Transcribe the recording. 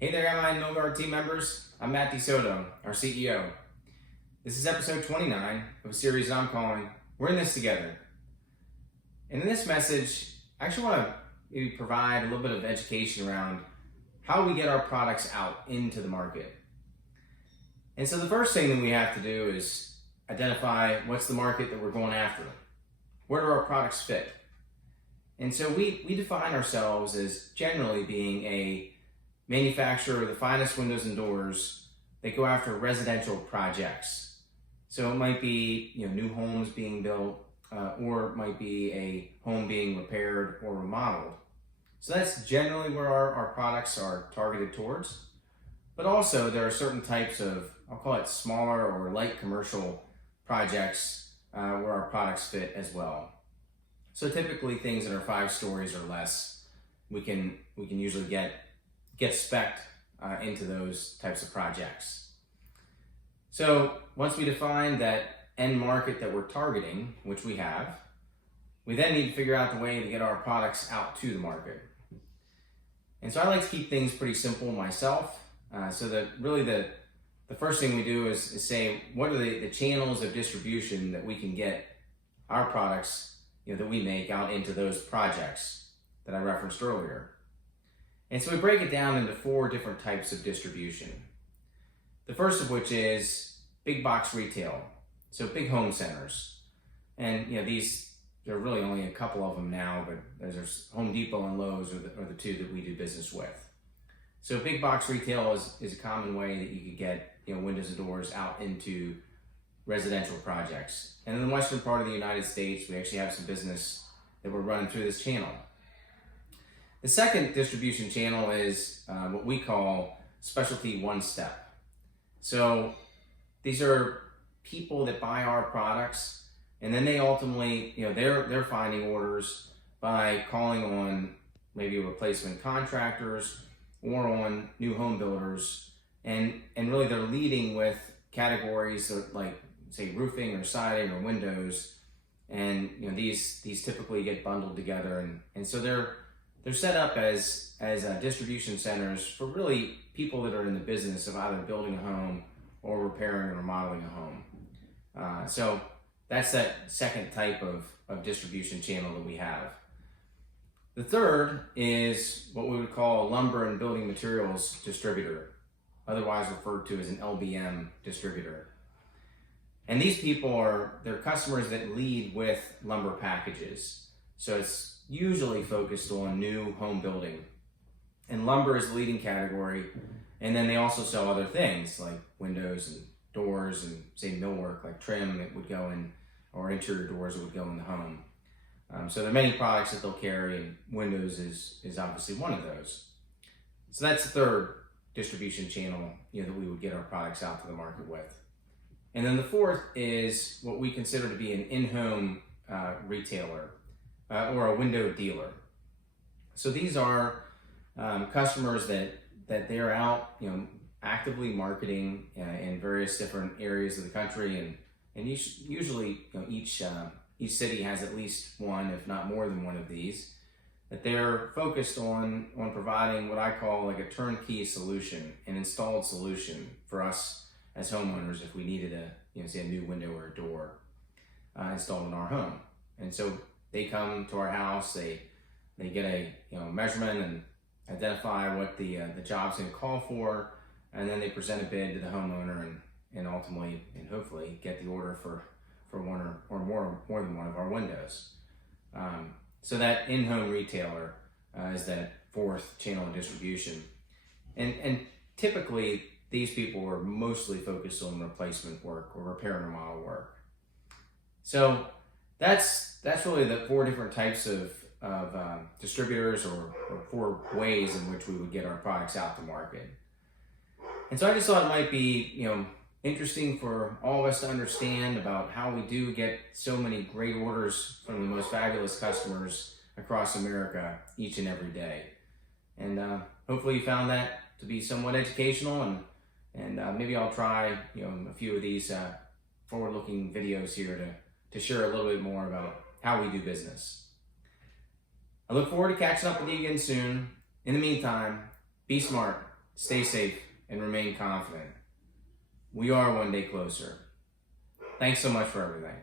Hey there, MI Milgard team members. I'm Matt DeSoto, our CEO. This is episode 29 of a series I'm calling We're in This Together. And in this message, I actually want to maybe provide a little bit of education around how we get our products out into the market. And so the first thing that we have to do is identify what's the market that we're going after. Where do our products fit? And so we define ourselves as generally being a manufacturer of the finest windows and doors that go after residential projects. So it might be new homes being built, or it might be a home being repaired or remodeled. So that's generally where our products are targeted towards. But also there are certain types of, I'll call it smaller or light commercial projects where our products fit as well. So typically things that are 5 stories or less, we can usually get spec'd into those types of projects. So once we define that end market that we're targeting, which we have, we then need to figure out the way to get our products out to the market. And so I like to keep things pretty simple myself. So that really the first thing we do is say, what are the channels of distribution that we can get our products that we make out into those projects that I referenced earlier. And so we break it down into 4 different types of distribution. The first of which is big box retail, so big home centers. And there are really only a couple of them now, but there's Home Depot and Lowe's are the 2 that we do business with. So big box retail is a common way that you could get windows and doors out into residential projects. And in the western part of the United States, we actually have some business that we're running through this channel. The second distribution channel is what we call specialty one-step. So these are people that buy our products, and then they ultimately, they're finding orders by calling on maybe replacement contractors or on new home builders, and really they're leading with categories like say roofing or siding or windows, and these typically get bundled together, and so they're set up as distribution centers for really people that are in the business of either building a home or repairing or remodeling a home. So that's that second type of distribution channel that we have. The third is what we would call a lumber and building materials distributor, otherwise referred to as an LBM distributor. And these people they're customers that lead with lumber packages. So it's usually focused on new home building. And lumber is the leading category. And then they also sell other things like windows and doors and say millwork like trim that would go in, or interior doors that would go in the home. So there are many products that they'll carry, and windows is obviously one of those. So that's the third distribution channel that we would get our products out to the market with. And then the fourth is what we consider to be an in-home retailer or a window dealer. So these are customers that they're out actively marketing in various different areas of the country, and usually each city has at least one, if not more than one of these, that they're focused on providing what I call like a turnkey solution, an installed solution for us as homeowners if we needed say a new window or a door installed in our home. And so they come to our house, they get a measurement and identify what the job's going to call for, and then they present a bid to the homeowner and ultimately and hopefully get the order for one or more than one of our windows. So that in-home retailer is that fourth channel of distribution, and typically these people are mostly focused on replacement work or repair and remodel work. So that's really the 4 different types of distributors or 4 ways in which we would get our products out to market. And so I just thought it might be interesting for all of us to understand about how we do get so many great orders from the most fabulous customers across America each and every day. And hopefully you found that to be somewhat educational, and maybe I'll try a few of these forward-looking videos here to share a little bit more about how we do business. I look forward to catching up with you again soon. In the meantime, be smart, stay safe, and remain confident. We are one day closer. Thanks so much for everything.